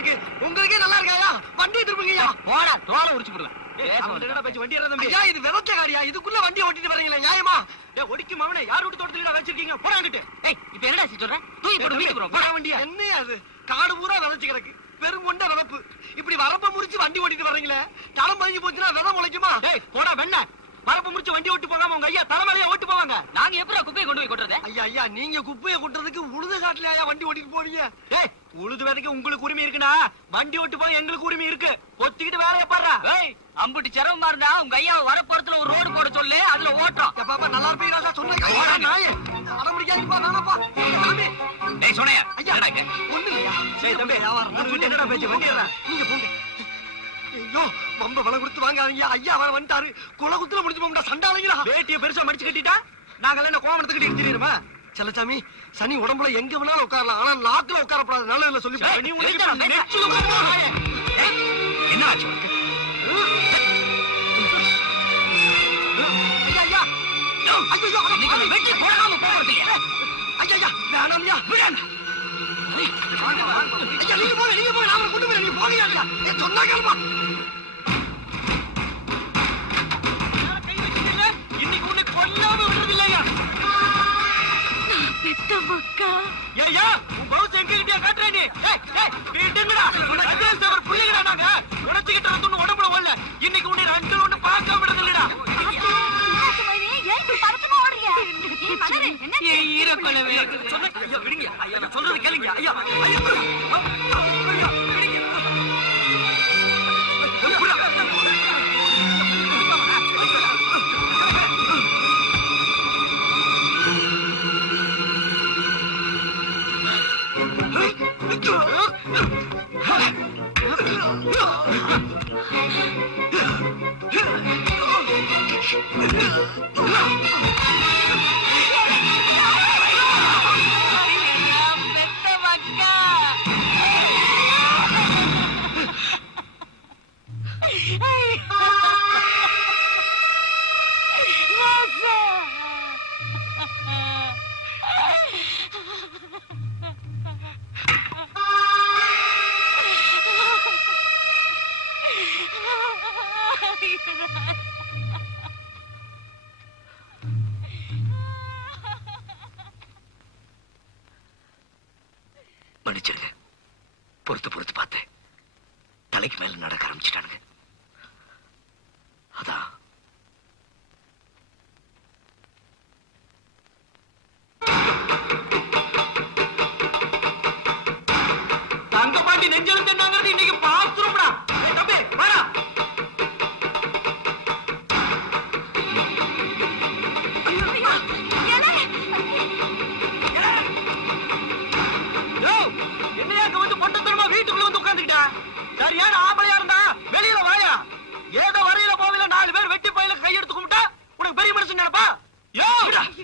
இருக்கு. உங்களுக்கே நல்லா இருக்காயா? வண்டி திரும்புங்கய்யா. போடா தோலை உரிச்சு போடுவேன். வண்டி ஐயா இது விதச்ச காரியா? இதுக்குள்ள வண்டி ஓட்டிட்டு வரீங்களா? நியாயமா? ஒடிக்கும் அவனே யார் விட்டு தோட்டத்துல வச்சிருக்கீங்க? போறாங்கிட்டு. இப்ப என்னடா சொல்ற? தூக்கி போடு வீட்டுக்கு போ. வண்டியா என்னையா அது? காடு பூரா விதைச்சு கிடக்கு. பெருங்கொண்ட விதப்பு. இப்படி வரப்ப முறிச்சு வண்டி ஓட்டிட்டு வரீங்களே, தடம் பதிஞ்சு போச்சுன்னா விதை முளைக்குமா? போடா வெண்ண. வரப்ப முறிச்சு வண்டி ஓட்டு போகாம உங்க ஐயா தலைமலையா ஓட்டு போவாங்க. நாங்க எப்பறம் குப்பையை கொண்டு போய் கொட்டுறது? ஐயா ஐயா நீங்க குப்பையை கொட்டுறதுக்கு உழுது காட்டுல ஐயா வண்டி ஓட்டிட்டு போவீங்க? உழுது வேலைக்கு உங்களுக்கு உரிமை இருக்குன்னா வண்டி ஓட்டு போய் எங்களுக்கு உரிமை இருக்கு. பொத்திக்கிட்டு வேலைய பாடுறா. அம்புட்டு சிரமமா இருந்தா உங்க ஐயா வரப்போறதுல ஒரு ரோடு போட சொல்லு, அதுல ஓட்டம். பாப்பா நல்லா இருப்பீங்களா? சொன்ன நாயே அட முடியாதுப்பா. நானப்பா சாமி. டேய் சோனையா ஐயா ஒண்ணு இல்லையா? சரி தம்பி வியாபாரம் என்னடா பேச்சு? வண்டியறா நீங்க போங்க. ஐயோ மம்ப வலை கொடுத்து வாங்காதீங்க. ஐயா வர வந்துட்டாரு. குலகுத்துல முடிச்சு போம்டா சண்டாளீங்களா? வேட்டிய பெருசா மடிச்சு கட்டிட்டா நாங்க என்ன கோமணத்துக்கு தெரியுமா? செல்லசாமி சனி உடம்புல எங்க வேணாலும் உட்காரலாம், ஆனா நாக்குல உட்காரப்படாது. நல்ல இல்ல சொல்லி என்ன ஆச்சு? ஐயா ஐயா ஐயோ வெட்டி போடாம போறது ஐயா ஐயா வேணாம்யா விடாங்க. ஐயா நீங்க போங்க நாம கொண்டு போய் நீங்க போங்க. ஐயா சொன்னா கேளுமா? இன்னைக்கு உனக்கு கொல்லாம விடுறது இல்லையா? பெத்த மக்கா ஏய்யா உன் பவுஸ் எங்க கிட்டயா காட்றே நீ? வீட்டுங்கடா உன்னை அட்ரஸ் அவர் புள்ளிங்கடா. நாங்க உடைச்சிக்கிட்டு வந்து உடம்புல ஓடல. இன்னைக்கு உன்னை ரெண்டு ஒண்ணு பார்க்க விடுறது இல்லடா. சொல்றது கேளுங்க ஐயா. மன்னிச்சிருங்க. பொறுத்து பார்த்தேன். தலைக்கு மேல நடக்க ஆரம்பிச்சிட்டானுங்க. அதான் தங்க பாண்டி நெஞ்சலும் தென்னாங்கிறது இன்னைக்கு பாத்துரும்டா. தம்பி வாடா. என்னையா வந்து பொட்டத்தனமா வீட்டுக்குள்ள வந்து உட்கார்ந்துக்கிட்டா? சரியான ஆம்பளையா இருந்தா வெளியில வாயா. ஏதோ வரையில போவில 4 பேர் வெட்டி பையில கையெடுத்து கும்பிட்டா உனக்கு பெரிய மனுஷன் நினைப்பா?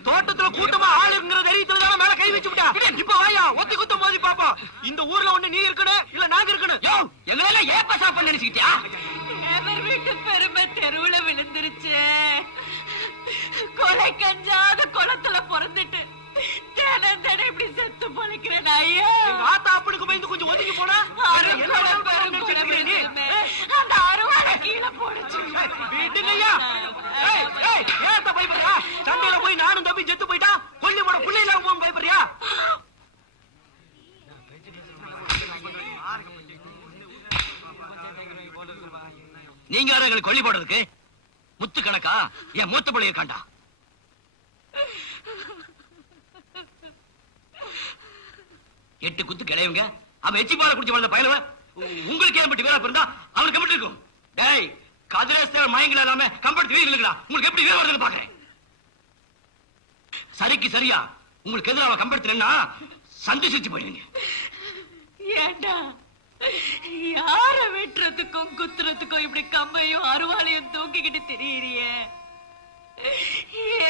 தோட்டத்துல கூட்டமா ஆள் இருக்கிற தைரியத்துல மேல கை வச்சு விட்டா. இப்ப வாயா ஒத்தி குத்த மோதி பாப்பா. இந்த ஊர்ல ஒண்ணு நீ இருக்கணும் இல்ல நாங்க இருக்கணும். எங்களை ஏப்ப சாப்ப நினைச்சுக்கிட்டியா? வீட்டு பெருமை தெருவுல விழுந்துருச்சு. கொலை கஞ்சாத குளத்துல பிறந்துட்டு தினம் இப்படி செத்து பொழைக்கிறேன் ஐயா. ஆத்தா அப்பனுக்கு பயந்து கொஞ்சம் ஒதுங்கி போனா அந்த அருவாளை கீழே போடுச்சு. வீட்டுங்கய்யா ஏத்த பயப்படுறியா? சண்டையில போய் நானும் தம்பி செத்து போயிட்டா கொல்லி போட பிள்ளைல போகும் பயப்படுறியா? நீங்க யாரும் எங்களுக்கு கொல்லி போடுறதுக்கு? முத்து கணக்கா என் மூத்த பிள்ளைய காண்டா. எட்டு குத்து கிளையுங்க. அவன் எச்சி பாலை குடிச்சு வளர்ந்த பயலுவ உங்களுக்கு ஏன் பட்டி வேலை இருந்தா அவனுக்கு எப்படி இருக்கும்? டேய் கதிரேஸ்வரர் மயங்கல இல்லாம கம்பெடுத்து வீடுங்களா உங்களுக்கு எப்படி வேலை வருதுன்னு பாக்குறேன். சரிக்கு சரியா உங்களுக்கு எதிராக கம்பெடுத்துனா சந்திச்சு போயிருங்க. ஏண்டா யார வெட்டுறதுக்கும் குத்துறதுக்கும் இப்படி கம்பையும் அருவாளையும் தூக்கிக்கிட்டு திரியிறியே?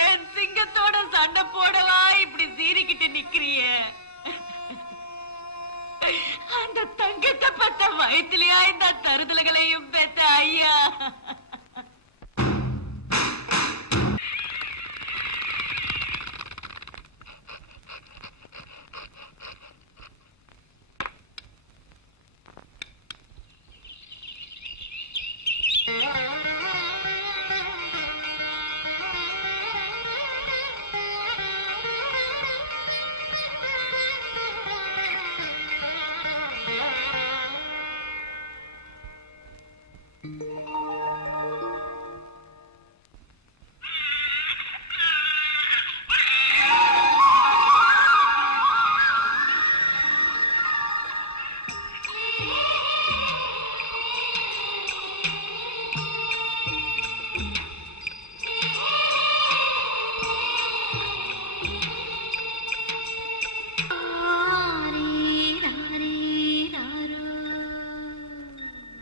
ஏன் சிங்கத்தோட சண்டை போடவா இப்படி சீறிக்கிட்டு நிக்கிறியே? அந்த தங்கத்தை பத்த வயிற்றுலயா இந்த தருதல்களையும் பெத்த ஐயா?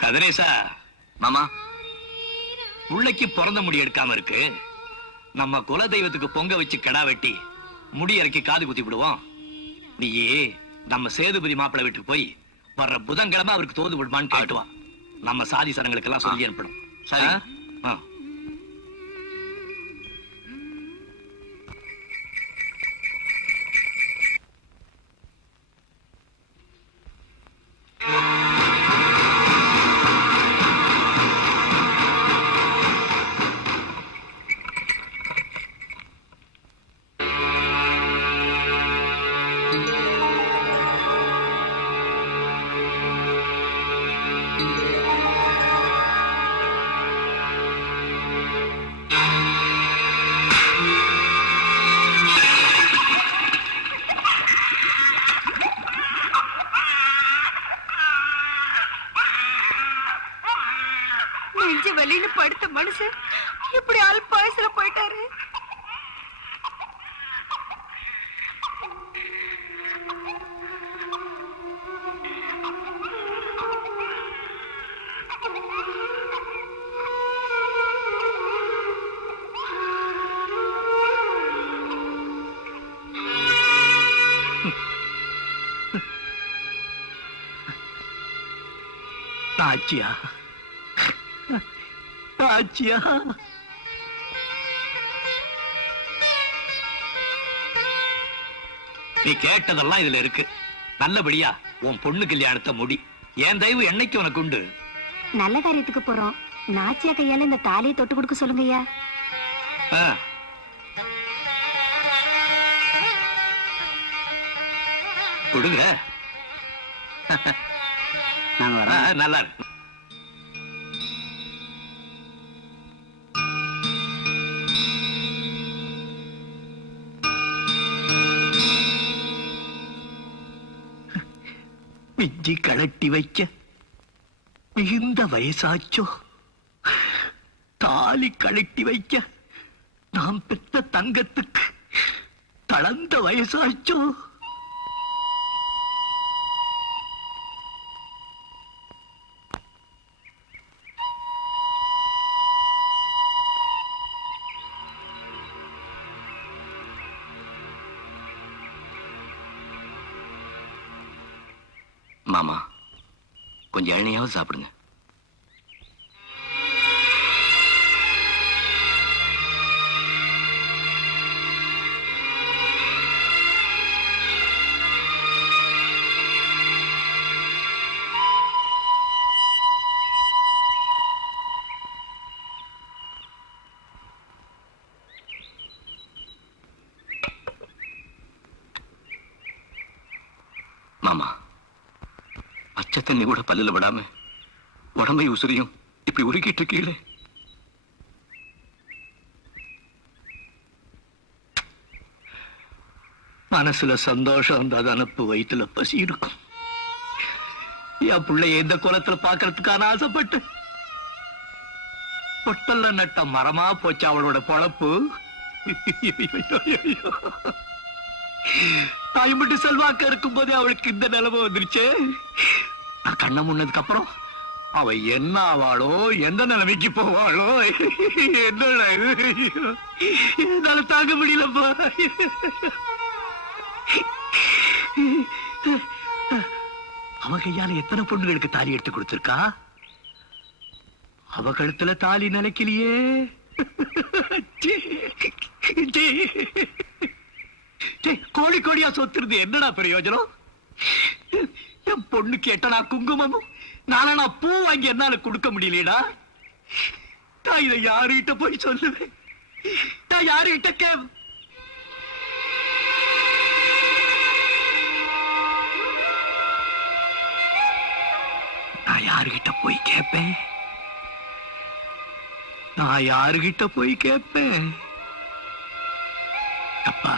கதிரேசா, மாமா, புள்ளைக்கு பிறந்த முடி எடுக்காம இருக்கு. நம்ம குல தெய்வத்துக்கு பொங்க வச்சு கிடா வெட்டி முடி இறக்கி காது குத்தி விடுவோம். நீயே நம்ம சேதுபதி மாப்பிள்ளை வீட்டுக்கு போய் வர்ற புதன்கிழமை அவருக்கு தோது விடுமான்னு கேட்டுவா. நம்ம சாதி சனங்களுக்கு எல்லாம் சொல்லி அனுப்பணும். சரி. ஆ? நெஞ்சு வலின்னு படுத்த மனுஷன் இப்படி அல்பாயசுல போயிட்டாரு. ஆச்சியா, ஆச்சியா, நீ கேட்டதெல்லாம் இதுல இருக்கு. நல்லபடியா உன் பொண்ணு கல்யாணத்தை முடி. என் தயவு என்னைக்கு உனக்கு உண்டு. நல்ல காரியத்துக்கு போறோம். நாச்சியா கையால இந்த தாலியை தொட்டு கொடுக்க சொல்லுங்கய்யா. ஆ. கொடுங்க. நல்லா இருக்கு. மிஞ்சி கலட்டி வைக்க மிகுந்த வயசாச்சோ, தாலி கலட்டி வைக்க நாம் பெற்ற தங்கத்துக்கு தளர்ந்த வயசாச்சோ. மாமா, கொஞ்சம் இளநியாவது சாப்பிடுங்க. மாமா, பச்சை தண்ணி கூட பல்லுல விடாம உடம்பை உசுரியும் இப்படி உருக்கிட்டு இருக்கீங்களே. மனசுல சந்தோஷம் இருந்தா அனுப்பு, வயிற்றுல பசி இருக்கும். என் பிள்ளைய இந்த குலத்துல பாக்குறதுக்கான ஆசைப்பட்டு பொட்டல்ல நட்ட மரமா போச்சு அவளோட பொழப்பு. தாய்மட்டு செல்வாக்க இருக்கும் போதே அவளுக்கு இந்த நிலைமை வந்துருச்சு. நான் கண்ண முன்னதுக்கு அப்புறம் அவ என்ன ஆவாளோ, எந்த நிலைமைக்கு போவாளோ, என்ன என்னால தாங்க முடியலப்பா. அவ கையால எத்தனை பொண்ணுகளுக்கு தாலி எடுத்து கொடுத்திருக்கா. அவ கழுத்துல தாலி நினைக்கலையே. கோடி கோடியா சொத்துருந்து என்னடா பிரயோஜனம்? என் பொண்ணு கேட்டனா குங்குமமும் நானா பூ வாங்கி என்னால கொடுக்க முடியலடா. நான் இதை யாருகிட்ட போய் சொல்லுவேன்? நான் யாருகிட்ட நான் யாருகிட்ட போய் கேட்பேன்? நான் யாருகிட்ட போய் கேட்பேன்? அப்பா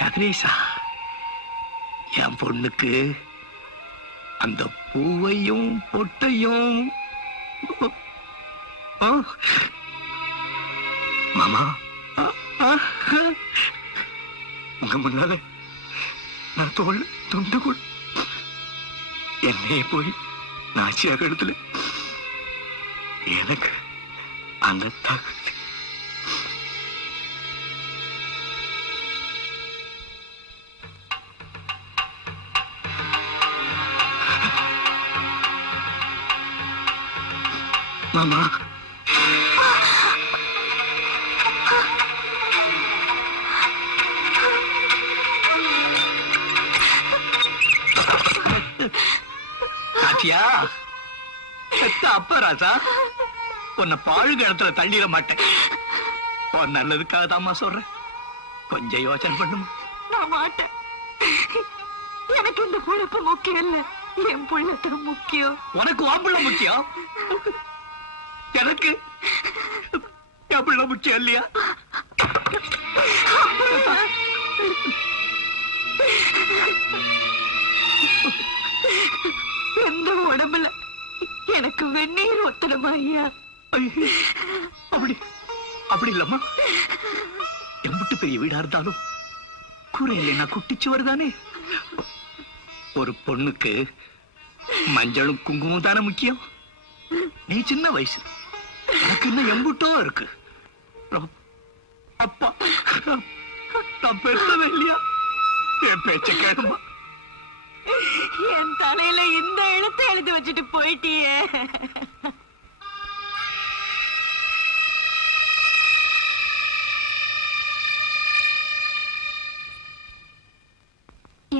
கதிரேசா, என் பொண்ணுக்கு அந்த பூவையும் பொட்டையும் மாமா, உங்க முன்னால நான் தோல் துண்டு கூட என்னையே போய் நாச்சியாக இடத்துல எனக்கு அந்த தகுதி மாமா காட்டியா செத்த அப்பா ராசா உன்னை பாழு கிணத்துல தள்ளிட மாட்டேன் உன் நல்லதுக்காக தாமா சொல்றேன் கொஞ்சம் யோசனை பண்ணுமா நான் மாட்டேன். எனக்கு இந்த பொழப்பு முக்கியம் இல்ல, என் புள்ளத்தான் முக்கியம். உனக்கு உன் பிள்ளை முக்கியம், எனக்கு என் பிள்ளை முக்கியம் இல்லையா? எந்த உடம்புல எனக்கு வெந்நீர் ஒத்தனமா ஐயா? ஐயே, அப்படி அப்படி இல்லம்மா. எம்பிட்டு பெரிய வீடா இருந்தாலும் கூரை இல்லைன்னா குட்டிச்சுவர் தானே. ஒரு பொண்ணுக்கு மஞ்சளும் குங்குமம் தானே முக்கியம். நீ சின்ன வயசு, எனக்கு இன்னும் எம்புட்டோ இருக்கு. அப்பா நான் பெருசவே இல்லையா? என் பேச்ச கேளுமா. என் தலையில இந்த எழுத்தை எழுதி வச்சுட்டு போயிட்டியே.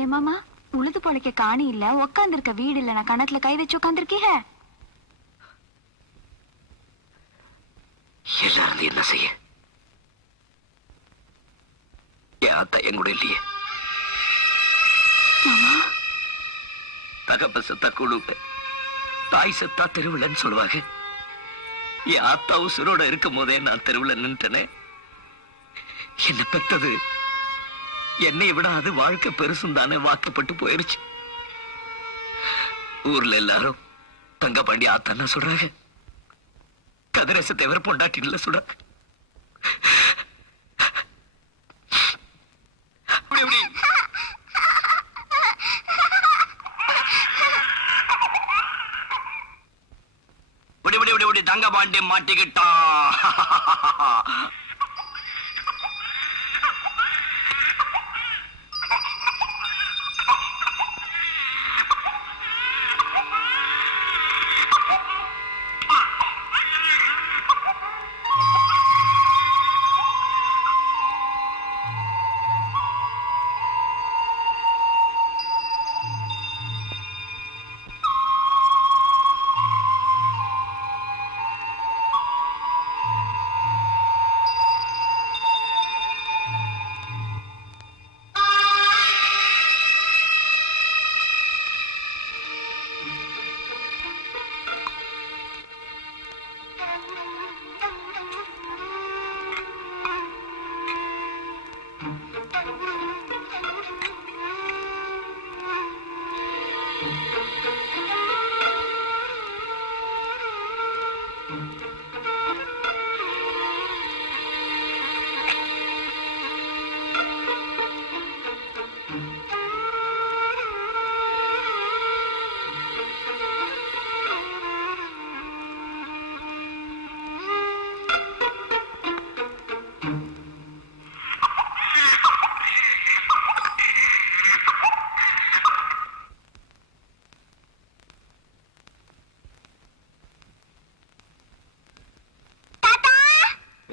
ஏமாமா உழுது பொழைக்க காணி இல்ல, உட்கார்ந்து இருக்க வீடு இல்ல, நான் கணத்துல கை வச்சு உட்கார்ந்துருக்கீங்க. எல்லாரும் என்ன செய்ய? என் அத்தா என் கூட இல்லையே. தகப்ப செத்தா குழுக்க, தாய் செத்தா தெருவிலன்னு சொல்லுவாங்க. என் ஆத்தா உசுரோட இருக்கும் போதே நான் தெருவில் நின்ட்டனே. என்ன பெத்தது என்னை விட அது வாழ்க்கை பெருசும் தானே வாக்கப்பட்டு போயிருச்சு. ஊர்ல எல்லாரும் தங்க பாண்டி ஆத்தான்னா சொல்றாங்க. கதிரச தவிர பொண்டாட்டின்ல சொல்றாங்க. தங்க பாண்டி மாட்டிக்கிட்டான்.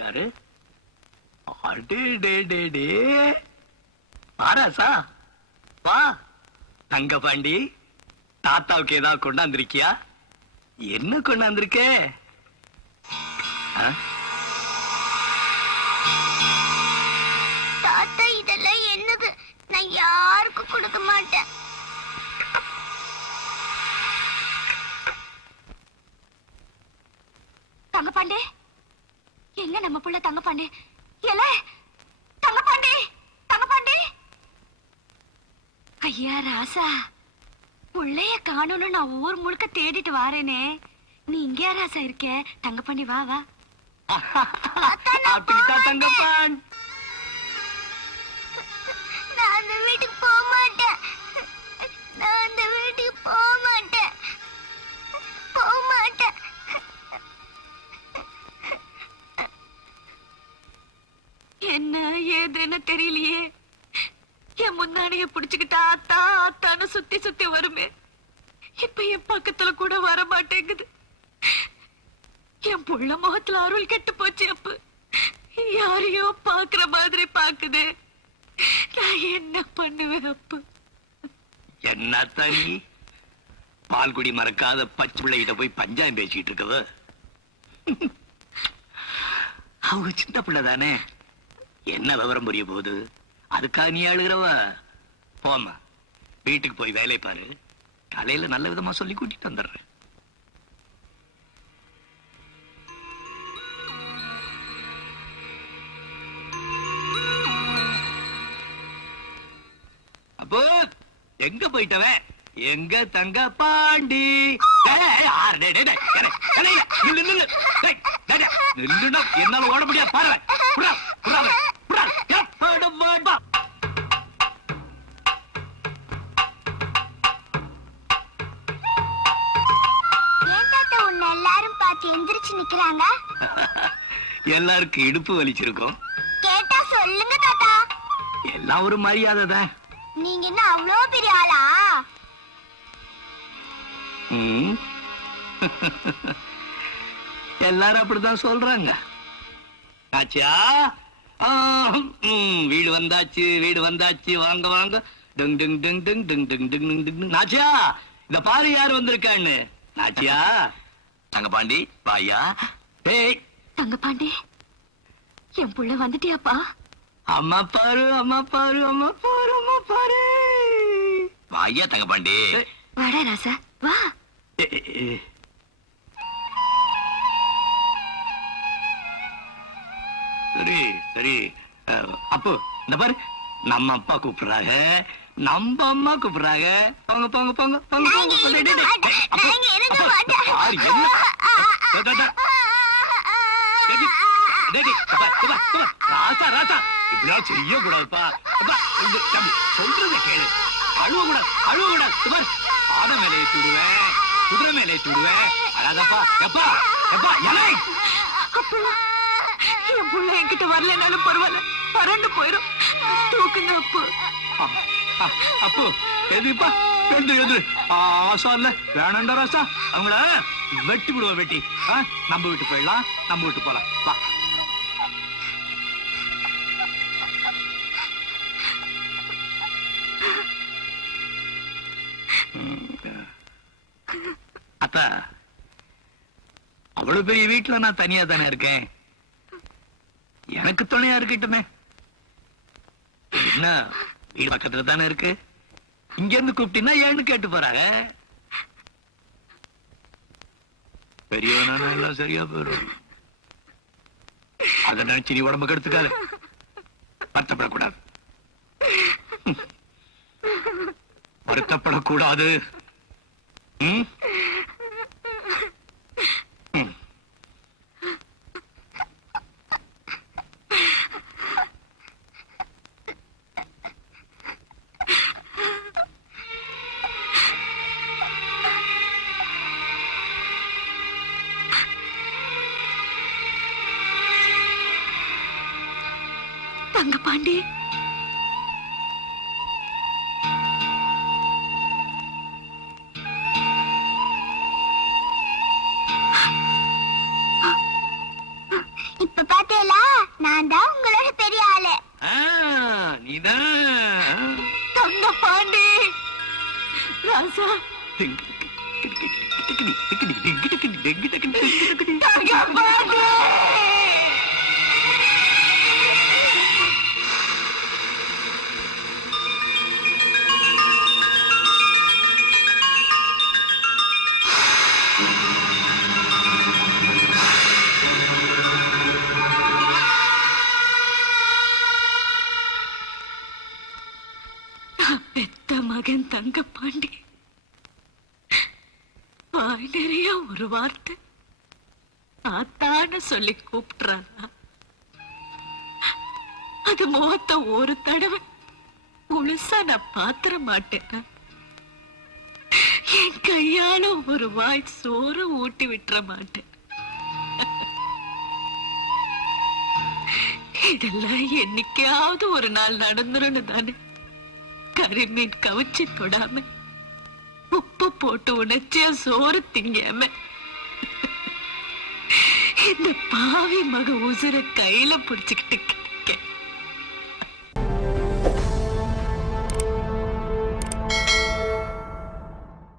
யாரு? ஆராசா வா. தங்க பாண்டி, தாத்தாவுக்கு ஏதாவது கொண்டாந்துருக்கியா? என்ன கொண்டாந்துருக்க? தாத்தா இதெல்லாம் என்னது? நான் யாருக்கும் கொடுக்க மாட்டேன். தங்கப்பாண்டே, எங்க நம்ம புள்ள தங்கப்பாண்டே? ஏல தங்கப்பாண்டே, தங்கப்பாண்டே. ஐயா ராசா, புள்ளைய காணோன்னு நான் ஊர் முழுக்க தேடிட்டு வாரேனே. நீ இங்கே ராசா இருக்க? தங்கப்பாண்டி வா வா. தங்கப்பான், நான் அந்த வீட்டுக்கு போக மாட்டேன். நான் அந்த வீட்டுக்கு போக மாட்டேன். பொன்னாடைய புடிச்சுக்கிட்டு ஆத்தா ஆத்தான்னு சுத்தி சுத்தி வருமே, இப்ப என் பக்கத்துல கூட வர மாட்டேங்குது. என் புள்ள முகத்துல அருள் கெட்டு போச்சு. அப்ப யாரையோ பாக்குற மாதிரி பாக்குது. நான் என்ன பண்ணுவேன் அப்ப? என்னத்தா நீ பால்குடி மறக்காத பச்சை பிள்ளைகிட்ட போய் பஞ்சாயம் பேசிட்டு இருக்கவ? அவங்க சின்ன பிள்ளை தானே, என்ன விவரம் புரிய போகுது? அதுக்காக நீ அழுகிறவ? போம்மா, வீட்டுக்கு போய் வேலையை பாரு. காலையில நல்ல விதமா சொல்லி கூட்டிட்டு வந்துடுறேன். அப்போ எங்க போயிட்டவன்? எங்க தங்க பாண்டி? என்னால ஓட முடியாது பாரு. ஏன் தாத்தா உன்னை எல்லாரும் பார்த்து எந்திரிச்சு நிக்கிறாங்க? எல்லாருக்கும் இடுப்பு வலிச்சிருக்கும். கேட்டா சொல்லுங்க தாத்தா. எல்லாம் ஒரு மரியாதை தான். நீங்க என்ன அவ்வளோ பெரிய ஆளா? ம். எல்லாரும் அப்படித்தான் சொல்றாங்க. ஆச்சா, வீடு வந்தாச்சு, வீடு வந்தாச்சு, வாங்க வாங்க. டங் டங் டங் டங் டங் டங் டங் டங் டங். நாச்சியா, இந்த பாரு யார் வந்திருக்கான்னு. நாச்சியா, தங்கபாண்டி வாயா. ஏய் தங்கப்பாண்டி, என் புள்ள வந்துட்டியாப்பா? அம்மா பாரு, அம்மா பாரு, அம்மா பாரு, அம்மா பாரு. வாயா தங்கபாண்டி. வாடா ராசா, வா. சரி சரி. அப்போ இந்த பாரு, நம்ம அப்பா கூப்பிடுறாங்க, நம்ம அம்மா கூப்பிடுறாங்க. போங்க போங்க போங்க போங்க போங்க. அப்போ, அப்போ, யார் என்ன? ராசா ராசா, இப்படியா செய்ய கூடாதுப்பா. சொல்றத கேளு. அழுவ கூடாது, அழுவ கூடாது. ஆட மேலே ஏற்றி விடுவேன், குதிரை மேலே ஏற்றி விடுவேன். அழகப்பா எப்பா எப்பா எலை. என் புள்ள என்கிட்ட வரலனாலும் பரவாயில்ல, பறந்து போயிரும். தூக்குங்க அப்போ. அப்போ எதுப்பா? எது எது ஆசா இல்ல, வேணாண்டா ராசா. அவங்கள வெட்டி விடுவோம், வெட்டி. நம்ம வீட்டு போயிடலாம், நம்ம வீட்டு போலாம். வா. அத்தா, அவ்வளவு பெரிய வீட்டுல நான் தனியா தானே இருக்கேன். எனக்கு துணையா இருக்கட்டுமே. என்ன, வீடு பக்கத்துல தானே இருக்கு. இங்க இருந்து கூப்பிட்டீங்கன்னா ஏன்னு கேட்டு போறாங்க. பெரியவனா எல்லாம் சரியா போயிடும். அத நினைச்சு நீ உடம்பு கெடுத்துக்காது. வருத்தப்படக்கூடாது, வருத்தப்படக்கூடாது. ம்? ம். தங்கபாண்டி, இப்ப பாத்தீங்களா, நான் தான் உங்களோட பெரிய ஆளு. நீதான். தங்கபாண்டி. ராசா, தங்கபாண்டி. பெத்த மகன் தங்கபாண்டி வாய் நிறைய ஒரு வார்த்தை ஆத்தான்னு சொல்லி கூப்பிடுறாரா? அது முகத்தை ஒரு தடவை முழுசா நான் பாத்திர மாட்டேன். என் கையால ஒரு வாய் சோறு ஊட்டி விட்டுற மாட்டேன். இதெல்லாம் என்னைக்காவது ஒரு நாள் நடந்துருன்னு தானே கறி மீன் கவிச்சு தொடாம உப்பு போட்டு உணர்ச்சியா சோறு திங்காம இந்த பாவி மக உசுர கையில புடிச்சுக்கிட்டு